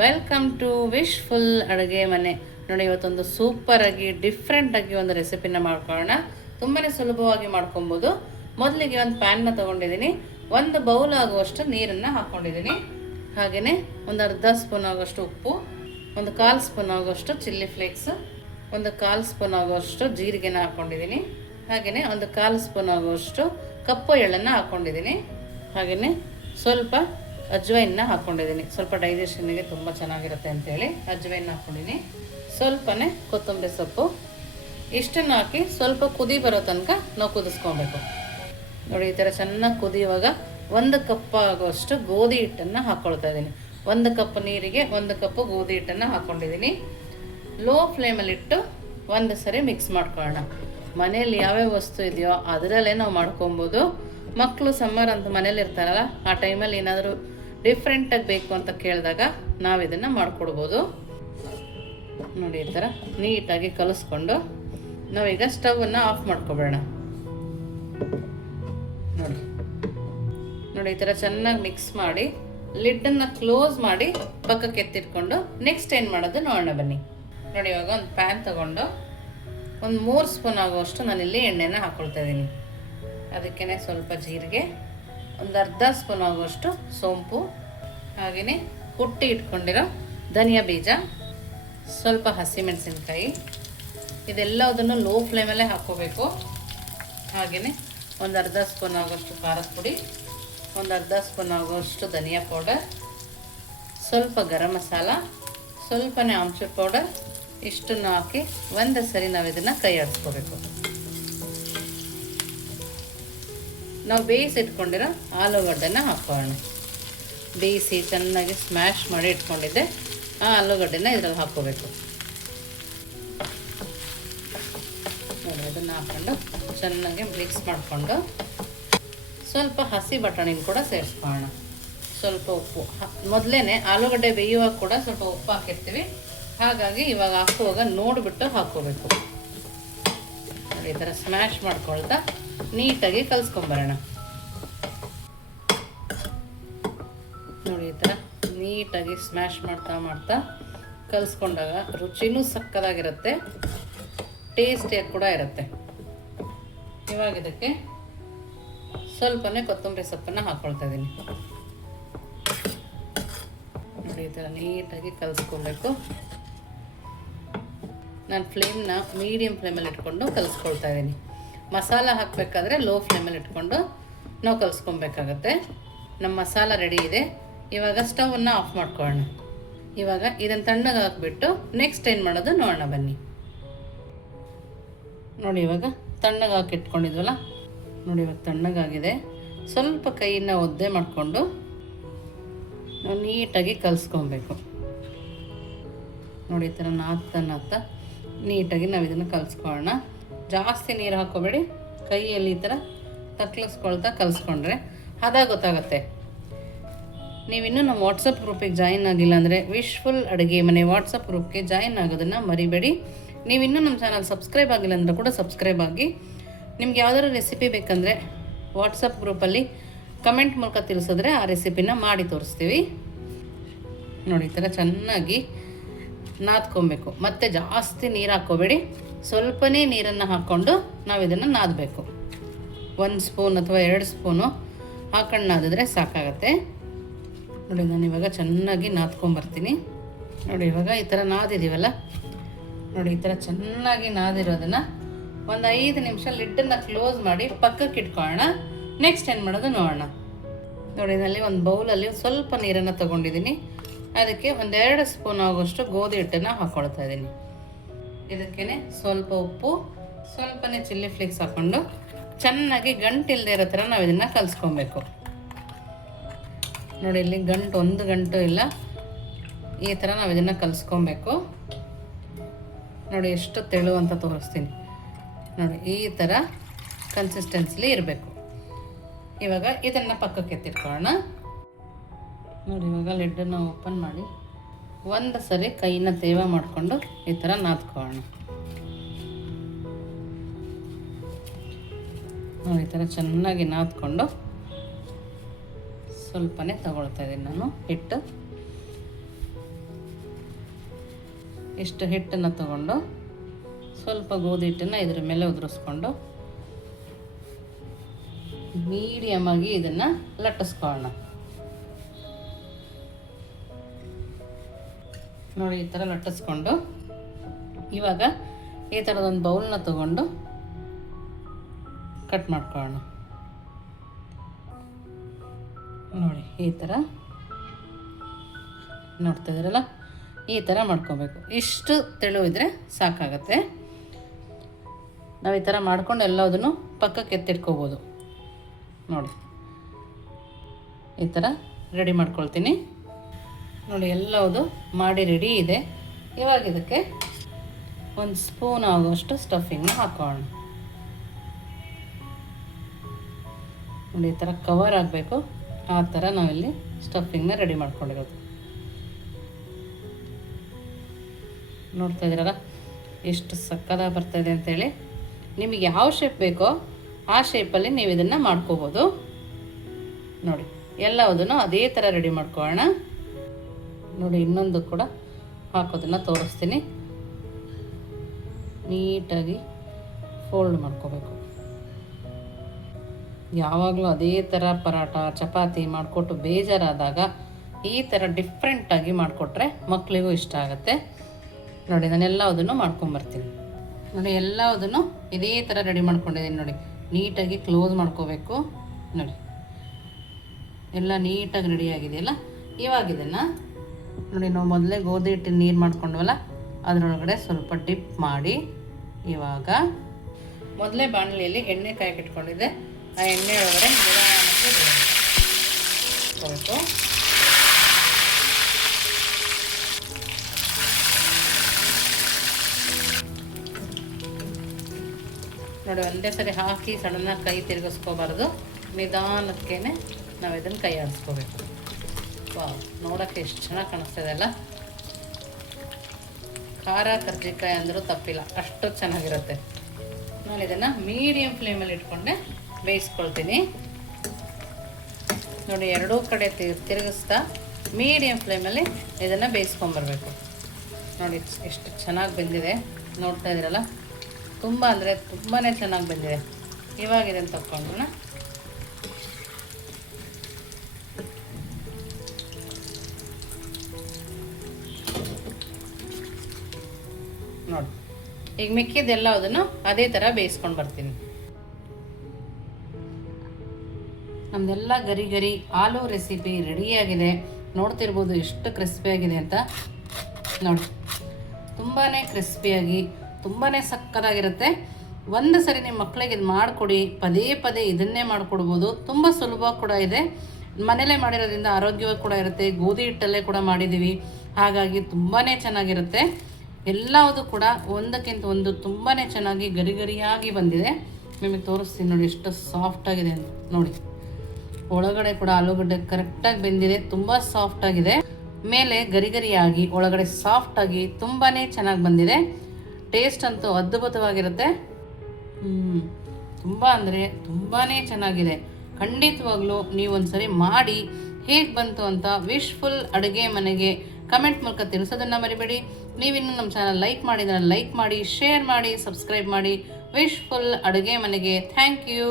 Welcome to wishful ಅಡುಗೆ ಮನೆ. ನೋಡಿ, ಇವತ್ತೊಂದು ಸೂಪರಾಗಿ ಡಿಫ್ರೆಂಟಾಗಿ ಒಂದು ರೆಸಿಪಿನ ಮಾಡ್ಕೊಳ್ಳೋಣ. ತುಂಬಾ ಸುಲಭವಾಗಿ ಮಾಡ್ಕೊಬೋದು. ಮೊದಲಿಗೆ ಒಂದು ಪ್ಯಾನ್ನ ತೊಗೊಂಡಿದ್ದೀನಿ. ಒಂದು ಬೌಲ್ ಆಗುವಷ್ಟು ನೀರನ್ನು ಹಾಕ್ಕೊಂಡಿದ್ದೀನಿ. ಹಾಗೆಯೇ ಒಂದು ಅರ್ಧ ಸ್ಪೂನ್ ಆಗುವಷ್ಟು ಉಪ್ಪು, ಒಂದು 1/4 ಸ್ಪೂನ್ ಆಗುವಷ್ಟು ಚಿಲ್ಲಿ ಫ್ಲೇಕ್ಸ್, ಒಂದು 1/4 ಸ್ಪೂನ್ ಆಗುವಷ್ಟು ಜೀರಿಗೆನ ಹಾಕ್ಕೊಂಡಿದ್ದೀನಿ. ಹಾಗೆಯೇ ಒಂದು 1/4 ಸ್ಪೂನ್ ಆಗುವಷ್ಟು ಕಪ್ಪು ಎಳ್ಳನ್ನು ಹಾಕ್ಕೊಂಡಿದ್ದೀನಿ. ಹಾಗೆಯೇ ಸ್ವಲ್ಪ ಅಜ್ವೈನ್ನ ಹಾಕ್ಕೊಂಡಿದ್ದೀನಿ. ಸ್ವಲ್ಪ ಡೈಜೆಷನ್ಗೆ ತುಂಬ ಚೆನ್ನಾಗಿರುತ್ತೆ ಅಂತೇಳಿ ಅಜ್ವೈನ್ನ ಹಾಕ್ಕೊಂಡಿದ್ದೀನಿ. ಸ್ವಲ್ಪನೇ ಕೊತ್ತಂಬರಿ ಸೊಪ್ಪು. ಇಷ್ಟನ್ನು ಹಾಕಿ ಸ್ವಲ್ಪ ಕುದಿ ಬರೋ ತನಕ ನಾವು ಕುದಿಸ್ಕೊಬೇಕು. ನೋಡಿ, ಈ ಥರ ಚೆನ್ನಾಗಿ ಕುದಿಯುವಾಗ 1 ಕಪ್ ಆಗುವಷ್ಟು ಗೋಧಿ ಹಿಟ್ಟನ್ನು ಹಾಕ್ಕೊಳ್ತಾ ಇದ್ದೀನಿ. 1 ಕಪ್ ನೀರಿಗೆ 1 ಕಪ್ ಗೋಧಿ ಹಿಟ್ಟನ್ನು ಹಾಕ್ಕೊಂಡಿದ್ದೀನಿ. ಲೋ ಫ್ಲೇಮಲ್ಲಿಟ್ಟು ಒಂದು ಸರಿ ಮಿಕ್ಸ್ ಮಾಡ್ಕೊಳ್ಳೋಣ. ಮನೇಲಿ ಯಾವ್ಯಾವ ವಸ್ತು ಇದೆಯೋ ಅದರಲ್ಲೇ ನಾವು ಮಾಡ್ಕೊಬೋದು. ಮಕ್ಕಳು ಸಮ್ಮರ್ ಅಂತ ಮನೇಲಿ ಇರ್ತಾರಲ್ಲ, ಆ ಟೈಮಲ್ಲಿ ಏನಾದರೂ ಡಿಫ್ರೆಂಟಾಗಿ ಬೇಕು ಅಂತ ಕೇಳಿದಾಗ ನಾವು ಇದನ್ನು ಮಾಡಿಕೊಡ್ಬೋದು. ನೋಡಿ, ಈ ಥರ ನೀಟಾಗಿ ಕಲಿಸ್ಕೊಂಡು ನಾವೀಗ ಸ್ಟವನ್ನು ಆಫ್ ಮಾಡ್ಕೊಬೇಡ. ನೋಡಿ ನೋಡಿ ಈ ಥರ ಚೆನ್ನಾಗಿ ಮಿಕ್ಸ್ ಮಾಡಿ ಲಿಡ್ಡನ್ನು ಕ್ಲೋಸ್ ಮಾಡಿ ಪಕ್ಕಕ್ಕೆ ಎತ್ತಿಟ್ಕೊಂಡು ನೆಕ್ಸ್ಟ್ ಏನು ಮಾಡೋದು ನೋಡೋಣ ಬನ್ನಿ. ನೋಡಿ, ಇವಾಗ ಒಂದು ಪ್ಯಾನ್ ತಗೊಂಡು ಒಂದು 3 ಸ್ಪೂನ್ ಆಗುವಷ್ಟು ನಾನಿಲ್ಲಿ ಎಣ್ಣೆನ ಹಾಕ್ಕೊಳ್ತಾ ಇದ್ದೀನಿ. ಅದಕ್ಕೇ ಸ್ವಲ್ಪ ಜೀರಿಗೆ, ಒಂದು ಅರ್ಧ ಸ್ಪೂನ್ ಆಗುವಷ್ಟು ಸೋಂಪು, ಹಾಗೆಯೇ ಕುಟ್ಟಿ ಇಟ್ಕೊಂಡಿರೋ ಧನಿಯಾ ಬೀಜ, ಸ್ವಲ್ಪ ಹಸಿಮೆಣಸಿನ್ಕಾಯಿ, ಇದೆಲ್ಲದನ್ನು ಲೋ ಫ್ಲೇಮಲ್ಲೇ ಹಾಕ್ಕೋಬೇಕು. ಹಾಗೆಯೇ ಒಂದು ಅರ್ಧ ಸ್ಪೂನ್ ಆಗುವಷ್ಟು ಖಾರದ ಪುಡಿ, ಒಂದು ಅರ್ಧ ಸ್ಪೂನ್ ಆಗುವಷ್ಟು ಧನಿಯಾ ಪೌಡರ್, ಸ್ವಲ್ಪ ಗರಂ ಮಸಾಲ, ಸ್ವಲ್ಪನೇ ಆಮ್ಚೂರ್ ಪೌಡರ್, ಇಷ್ಟನ್ನು ಹಾಕಿ ಒಂದು ಸರಿ ನಾವು ಇದನ್ನು ಕೈ ಆಡಿಸ್ಕೋಬೇಕು. ನಾವು ಬೇಯಿಸಿಟ್ಕೊಂಡಿರೋ ಆಲೂಗಡ್ಡೆನ ಹಾಕೋಣ. ಬೇಯಿಸಿ ಚೆನ್ನಾಗಿ ಸ್ಮ್ಯಾಶ್ ಮಾಡಿ ಇಟ್ಕೊಂಡಿದ್ದೆ ಆ ಆಲೂಗಡ್ಡೆನ ಇದರಲ್ಲಿ ಹಾಕೋಬೇಕು. ನೋಡಿ, ಅದನ್ನು ಹಾಕ್ಕೊಂಡು ಚೆನ್ನಾಗಿ ಮಿಕ್ಸ್ ಮಾಡಿಕೊಂಡು ಸ್ವಲ್ಪ ಹಸಿ ಬಟಾಣಿನ ಕೂಡ ಸೇರಿಸ್ಕೊಳ್ಳೋಣ. ಸ್ವಲ್ಪ ಉಪ್ಪು, ಮೊದಲೇ ಆಲೂಗಡ್ಡೆ ಬೇಯುವಾಗ ಕೂಡ ಸ್ವಲ್ಪ ಉಪ್ಪು ಹಾಕಿರ್ತೀವಿ. ಹಾಗಾಗಿ ಇವಾಗ ಹಾಕುವಾಗ ನೋಡಿಬಿಟ್ಟು ಹಾಕ್ಕೋಬೇಕು. ಈ ಥರ ಸ್ಮ್ಯಾಶ್ ಮಾಡ್ಕೊಳ್ತಾ ನೀಟಾಗಿ ಕಲಿಸ್ಕೊಂಬರೋಣ. ನೋಡಿ, ಈ ಥರ ನೀಟಾಗಿ ಸ್ಮ್ಯಾಶ್ ಮಾಡ್ತಾ ಕಲಿಸ್ಕೊಂಡಾಗ ರುಚಿನೂ ಸಕ್ಕದಾಗಿರುತ್ತೆ, ಟೇಸ್ಟಿಯಾಗಿ ಕೂಡ ಇರುತ್ತೆ. ಇವಾಗ ಇದಕ್ಕೆ ಸ್ವಲ್ಪನೇ ಕೊತ್ತಂಬರಿ ಸೊಪ್ಪನ್ನು ಹಾಕ್ಕೊಳ್ತಾ ಇದ್ದೀನಿ. ನೋಡಿ, ಈ ಥರ ನೀಟಾಗಿ ಕಲಿಸ್ಕೊಳ್ಬೇಕು. ನಾನು ಫ್ಲೇಮ್ನ ಮೀಡಿಯಮ್ ಫ್ಲೇಮಲ್ಲಿ ಇಟ್ಕೊಂಡು ಕಲಿಸ್ಕೊಳ್ತಾ ಇದ್ದೀನಿ. ಮಸಾಲ ಹಾಕಬೇಕಾದ್ರೆ ಲೋ ಫ್ಲೇಮಲ್ಲಿ ಇಟ್ಕೊಂಡು ನಾವು ಕಲಿಸ್ಕೊಬೇಕಾಗತ್ತೆ. ನಮ್ಮ ಮಸಾಲ ರೆಡಿ ಇದೆ. ಇವಾಗ ಸ್ಟವನ್ನು ಆಫ್ ಮಾಡ್ಕೊಳ್ಳೋಣ. ಇವಾಗ ಇದನ್ನು ತಣ್ಣಗೆ ಹಾಕಿಬಿಟ್ಟು ನೆಕ್ಸ್ಟ್ ಏನು ಮಾಡೋದು ನೋಡೋಣ ಬನ್ನಿ. ನೋಡಿ, ಇವಾಗ ತಣ್ಣಗೆ ಹಾಕಿ ಇಟ್ಕೊಂಡಿದ್ವಲ್ಲ, ನೋಡಿ ಇವಾಗ ತಣ್ಣಗಾಗಿದೆ. ಸ್ವಲ್ಪ ಕೈಯನ್ನು ಒದ್ದೆ ಮಾಡಿಕೊಂಡು ನಾವು ನೀಟಾಗಿ ಕಲಿಸ್ಕೊಬೇಕು. ನೋಡಿ, ಈ ಥರ ನಾದ್ತಾ ನೀಟಾಗಿ ನಾವು ಇದನ್ನು ಕಲಿಸ್ಕೊಳ್ಳೋಣ. ಜಾಸ್ತಿ ನೀರು ಹಾಕೋಬೇಡಿ. ಕೈಯಲ್ಲಿ ಈ ಥರ ತಕ್ಲಿಸ್ಕೊಳ್ತಾ ಕಲಿಸ್ಕೊಂಡ್ರೆ ಹದ ಗೊತ್ತಾಗುತ್ತೆ. ನೀವಿನ್ನೂ ನಮ್ಮ ವಾಟ್ಸಪ್ ಗ್ರೂಪಿಗೆ ಜಾಯಿನ್ ಆಗಿಲ್ಲ ಅಂದರೆ ವಿಶ್ಫುಲ್ ಅಡುಗೆ ಮನೆ ವಾಟ್ಸಪ್ ಗ್ರೂಪ್ಗೆ ಜಾಯಿನ್ ಆಗೋದನ್ನು ಮರಿಬೇಡಿ. ನೀವಿನ್ನೂ ನಮ್ಮ ಚಾನಲ್ ಸಬ್ಸ್ಕ್ರೈಬ್ ಆಗಿಲ್ಲ ಅಂದರೆ ಕೂಡ ಸಬ್ಸ್ಕ್ರೈಬ್ ಆಗಿ. ನಿಮ್ಗೆ ಯಾವ್ದಾದ್ರು ರೆಸಿಪಿ ಬೇಕಂದರೆ ವಾಟ್ಸಪ್ ಗ್ರೂಪಲ್ಲಿ ಕಮೆಂಟ್ ಮೂಲಕ ತಿಳಿಸಿದ್ರೆ ಆ ರೆಸಿಪಿನ ಮಾಡಿ ತೋರಿಸ್ತೀವಿ. ನೋಡಿ, ಈ ಥರ ಚೆನ್ನಾಗಿ ನಾದ್ಕೊಬೇಕು. ಮತ್ತು ಜಾಸ್ತಿ ನೀರು ಹಾಕ್ಕೋಬೇಡಿ. ಸ್ವಲ್ಪನೇ ನೀರನ್ನು ಹಾಕ್ಕೊಂಡು ನಾವು ಇದನ್ನು ನಾದಬೇಕು. 1 ಸ್ಪೂನ್ ಅಥವಾ 2 ಸ್ಪೂನು ಹಾಕೊಂಡು ನಾದಿದ್ರೆ ಸಾಕಾಗತ್ತೆ. ನೋಡಿ, ನಾನು ಇವಾಗ ಚೆನ್ನಾಗಿ ನಾದ್ಕೊಂಬರ್ತೀನಿ. ನೋಡಿ, ಇವಾಗ ಈ ಥರ ನಾದಿದ್ದೀವಲ್ಲ, ನೋಡಿ ಈ ಥರ ಚೆನ್ನಾಗಿ ನಾದಿರೋದನ್ನು ಒಂದು 5 ನಿಮಿಷ ಲಿಡ್ಡನ್ನು ಕ್ಲೋಸ್ ಮಾಡಿ ಪಕ್ಕಕ್ಕೆ ಇಟ್ಕೊಳ್ಳೋಣ. ನೆಕ್ಸ್ಟ್ ಏನು ಮಾಡೋದು ನೋಡೋಣ. ನೋಡಿ, ಇದರಲ್ಲಿ ಒಂದು ಬೌಲಲ್ಲಿ ಸ್ವಲ್ಪ ನೀರನ್ನು ತೊಗೊಂಡಿದ್ದೀನಿ. ಅದಕ್ಕೆ 1-2 ಸ್ಪೂನ್ ಆಗುವಷ್ಟು ಗೋಧಿ ಹಿಟ್ಟನ್ನು ಹಾಕ್ಕೊಳ್ತಾ ಇದ್ದೀನಿ. ಇದಕ್ಕೇ ಸ್ವಲ್ಪ ಉಪ್ಪು, ಸ್ವಲ್ಪನೇ ಚಿಲ್ಲಿ ಫ್ಲೇಕ್ಸ್ ಹಾಕ್ಕೊಂಡು ಚೆನ್ನಾಗಿ ಗಂಟಿಲ್ಲದೆ ಇರೋ ಥರ ನಾವು ಇದನ್ನು ಕಲಿಸ್ಕೊಬೇಕು. ನೋಡಿ, ಇಲ್ಲಿ ಒಂದು ಗಂಟು ಇಲ್ಲ, ಈ ಥರ ನಾವು ಇದನ್ನು ಕಲಿಸ್ಕೊಬೇಕು. ನೋಡಿ, ಎಷ್ಟು ತೆಳು ಅಂತ ತೋರಿಸ್ತೀನಿ. ನೋಡಿ, ಈ ಥರ ಕನ್ಸಿಸ್ಟೆನ್ಸಿಲಿ ಇರಬೇಕು. ಇವಾಗ ಇದನ್ನು ಪಕ್ಕಕ್ಕೆ ಎತ್ತಿಟ್ಕೊಳ್ಳೋಣ. ನೋಡಿ, ಇವಾಗ ಲಿಡ್ಡನ್ನು ಓಪನ್ ಮಾಡಿ ಒಂದು ಸರಿ ಕೈನ ತೇವ ಮಾಡಿಕೊಂಡು ಈ ಥರ ನಾದ್ಕೊಳ್ಳೋಣ. ನೋಡಿ, ಈ ಥರ ಚೆನ್ನಾಗಿ ನಾದ್ಕೊಂಡು ಸ್ವಲ್ಪನೇ ತಗೊಳ್ತಾ ಇದ್ದೀನಿ ನಾನು ಹಿಟ್ಟು. ಇಷ್ಟು ಹಿಟ್ಟನ್ನು ತಗೊಂಡು ಸ್ವಲ್ಪ ಗೋಧಿ ಹಿಟ್ಟನ್ನು ಇದ್ರ ಮೇಲೆ ಉದುರಿಸ್ಕೊಂಡು ಮೀಡಿಯಮಾಗಿ ಇದನ್ನು ಲಟ್ಟಿಸ್ಕೊಳ್ಳೋಣ. ನೋಡಿ ಈ ಥರ ಲಟ್ಟಿಸ್ಕೊಂಡು ಇವಾಗ ಈ ಥರದೊಂದು ಬೌಲ್ನ ತಗೊಂಡು ಕಟ್ ಮಾಡ್ಕೊಳ್ಳೋಣ. ನೋಡಿ ಈ ಥರ ನೋಡ್ತಾ ಇದ್ದೀರಲ್ಲ, ಈ ಥರ ಮಾಡ್ಕೊಬೇಕು. ಇಷ್ಟು ತೆಳುವಿದ್ರೆ ಸಾಕಾಗತ್ತೆ. ನಾವು ಈ ಥರ ಮಾಡ್ಕೊಂಡು ಎಲ್ಲದನ್ನು ಪಕ್ಕಕ್ಕೆ ಎತ್ತಿಟ್ಕೋಬೋದು. ನೋಡಿ ಈ ಥರ ರೆಡಿ ಮಾಡ್ಕೊಳ್ತೀನಿ. ನೋಡಿ ಎಲ್ಲವುದು ಮಾಡಿ ರೆಡಿ ಇದೆ. ಇವಾಗ ಇದಕ್ಕೆ ಒಂದು ಸ್ಪೂನ್ ಆಗುವಷ್ಟು ಸ್ಟಫಿಂಗ್ನ ಹಾಕೋಣ. ನೋಡಿ ಈ ಥರ ಕವರ್ ಆಗಬೇಕು, ಆ ಥರ ನಾವಿಲ್ಲಿ ಸ್ಟಫಿಂಗ್ನ ರೆಡಿ ಮಾಡ್ಕೊಂಡಿರೋದು. ನೋಡ್ತಾ ಇದ್ದೀರಲ್ಲ ಎಷ್ಟು ಸಕ್ಕದಾಗಿ ಬರ್ತಾಯಿದೆ ಅಂತೇಳಿ. ನಿಮಗೆ ಯಾವ ಶೇಪ್ ಬೇಕೋ ಆ ಶೇಪಲ್ಲಿ ನೀವು ಇದನ್ನು ಮಾಡ್ಕೋಬೋದು. ನೋಡಿ ಎಲ್ಲದನ್ನು ಅದೇ ಥರ ರೆಡಿ ಮಾಡ್ಕೊಳ್ಳೋಣ. ನೋಡಿ ಇನ್ನೊಂದು ಕೂಡ ಹಾಕೋದನ್ನು ತೋರಿಸ್ತೀನಿ. ನೀಟಾಗಿ ಫೋಲ್ಡ್ ಮಾಡ್ಕೋಬೇಕು. ಯಾವಾಗಲೂ ಅದೇ ಥರ ಪರಾಟ ಚಪಾತಿ ಮಾಡಿಕೊಟ್ಟು ಬೇಜಾರಾದಾಗ ಈ ಥರ ಡಿಫ್ರೆಂಟಾಗಿ ಮಾಡಿಕೊಟ್ರೆ ಮಕ್ಕಳಿಗೂ ಇಷ್ಟ ಆಗುತ್ತೆ. ನೋಡಿ ನಾನೆಲ್ಲದನ್ನು ಮಾಡ್ಕೊಂಬರ್ತೀನಿ. ನೋಡಿ ಎಲ್ಲದನ್ನು ಇದೇ ಥರ ರೆಡಿ ಮಾಡ್ಕೊಂಡಿದ್ದೀನಿ. ನೋಡಿ ನೀಟಾಗಿ ಕ್ಲೋಸ್ ಮಾಡ್ಕೋಬೇಕು. ನೋಡಿ ಎಲ್ಲ ನೀಟಾಗಿ ರೆಡಿಯಾಗಿದೆಯಲ್ಲ. ಇವಾಗ ಇದನ್ನು ನೋಡಿ ನಾವು ಮೊದಲೇ ಗೋಧಿ ಹಿಟ್ಟಿನ ನೀರು ಮಾಡ್ಕೊಂಡ್ವಲ್ಲ ಅದರೊಳಗಡೆ ಸ್ವಲ್ಪ ಡಿಪ್ ಮಾಡಿ ಇವಾಗ ಮೊದಲೇ ಬಾಣಲೆಯಲ್ಲಿ ಎಣ್ಣೆ ಕಾಯ್ಕಿಟ್ಕೊಂಡಿದ್ದೆ. ಆ ಎಣ್ಣೆ ಒಳಗಡೆ ಹಾಕಬೇಕು. ನೋಡಿ ಒಂದೇ ಸರಿ ಹಾಕಿ ಸಡನ್ನಾಗಿ ಕೈ ತಿರುಗಿಸ್ಕೋಬಾರ್ದು, ನಿಧಾನಕ್ಕೇ ನಾವು ಇದನ್ನು ಕೈ ಆಡಿಸ್ಕೋಬೇಕು. ನೋಡೋಕ್ಕೆ ಎಷ್ಟು ಚೆನ್ನಾಗಿ ಕಾಣಿಸ್ತದೆ ಅಲ್ಲ. ಖಾರ ಕರ್ಜಿಕಾಯಿ ಅಂದರೂ ತಪ್ಪಿಲ್ಲ, ಅಷ್ಟು ಚೆನ್ನಾಗಿರುತ್ತೆ. ನಾನು ಇದನ್ನು ಮೀಡಿಯಮ್ ಫ್ಲೇಮಲ್ಲಿ ಇಟ್ಕೊಂಡೆ ಬೇಯಿಸ್ಕೊಳ್ತೀನಿ. ನೋಡಿ ಎರಡೂ ಕಡೆ ತಿರುಗಿಸ್ತಾ ಮೀಡಿಯಮ್ ಫ್ಲೇಮಲ್ಲಿ ಇದನ್ನು ಬೇಯಿಸ್ಕೊಂಬರ್ಬೇಕು. ನೋಡಿ ಎಷ್ಟು ಚೆನ್ನಾಗಿ ಬೆಂದಿದೆ, ನೋಡ್ತಾ ಇದ್ದೀರಲ್ಲ. ತುಂಬ ಅಂದರೆ ತುಂಬಾ ಚೆನ್ನಾಗಿ ಬಂದಿದೆ. ಇವಾಗ ಇದನ್ನು ತಗೊಂಡ್ರೆ ನೋಡಿ ಈಗ ಮಿಕ್ಕಿದ್ದೆಲ್ಲ ಅದನ್ನು ಅದೇ ಥರ ಬೇಯಿಸ್ಕೊಂಡು ಬರ್ತೀನಿ. ನಮ್ಮದೆಲ್ಲ ಗರಿ ಗರಿ ಆಲೂ ರೆಸಿಪಿ ರೆಡಿಯಾಗಿದೆ. ನೋಡ್ತಿರ್ಬೋದು ಎಷ್ಟು ಕ್ರಿಸ್ಪಿಯಾಗಿದೆ ಅಂತ. ನೋಡಿ ತುಂಬಾ ಕ್ರಿಸ್ಪಿಯಾಗಿ ತುಂಬಾ ಸಕ್ಕತ್ತಾಗಿರುತ್ತೆ. ಒಂದು ಸರಿ ನಿಮ್ಮ ಮಕ್ಕಳಿಗೆ ಇದು ಮಾಡಿಕೊಡಿ, ಪದೇ ಪದೇ ಇದನ್ನೇ ಮಾಡಿಕೊಡ್ಬೋದು. ತುಂಬ ಸುಲಭ ಕೂಡ ಇದೆ, ಮನೇಲೇ ಮಾಡಿರೋದ್ರಿಂದ ಆರೋಗ್ಯವಾಗಿ ಕೂಡ ಇರುತ್ತೆ. ಗೋಧಿ ಹಿಟ್ಟಲ್ಲೇ ಕೂಡ ಮಾಡಿದ್ದೀವಿ, ಹಾಗಾಗಿ ತುಂಬಾ ಚೆನ್ನಾಗಿರುತ್ತೆ. ಎಲ್ಲವುದು ಕೂಡ ಒಂದಕ್ಕಿಂತ ಒಂದು ತುಂಬಾ ಚೆನ್ನಾಗಿ ಗರಿ ಗರಿಯಾಗಿ ಬಂದಿದೆ. ನಿಮಗೆ ತೋರಿಸ್ತೀನಿ ನೋಡಿ ಎಷ್ಟು ಸಾಫ್ಟಾಗಿದೆ ಅಂತ. ನೋಡಿ ಒಳಗಡೆ ಕೂಡ ಆಲೂಗಡ್ಡೆ ಕರೆಕ್ಟಾಗಿ ಬೆಂದಿದೆ, ತುಂಬ ಸಾಫ್ಟಾಗಿದೆ. ಮೇಲೆ ಗರಿ ಗರಿಯಾಗಿ ಒಳಗಡೆ ಸಾಫ್ಟಾಗಿ ತುಂಬಾ ಚೆನ್ನಾಗಿ ಬಂದಿದೆ. ಟೇಸ್ಟ್ ಅಂತೂ ಅದ್ಭುತವಾಗಿರುತ್ತೆ. ತುಂಬ ಅಂದರೆ ತುಂಬಾ ಚೆನ್ನಾಗಿದೆ. ಖಂಡಿತವಾಗ್ಲೂ ನೀವೊಂದ್ಸರಿ ಮಾಡಿ ಹೇಗೆ ಬಂತು ಅಂತ ವಿಶ್ಫುಲ್ ಅಡುಗೆ ಮನೆಗೆ ಕಮೆಂಟ್ ಮೂಲಕ ತಿಳಿಸೋದನ್ನು ಮರಿಬೇಡಿ. ನೀವಿನ್ನೂ ನಮ್ಮ ಚಾನಲ್ ಲೈಕ್ ಮಾಡಿದ್ರೆ ಲೈಕ್ ಮಾಡಿ, ಶೇರ್ ಮಾಡಿ, ಸಬ್ಸ್ಕ್ರೈಬ್ ಮಾಡಿ. ವಿಶ್ಫುಲ್ ಅಡುಗೆ ಮನೆಗೆ ಥ್ಯಾಂಕ್ ಯು.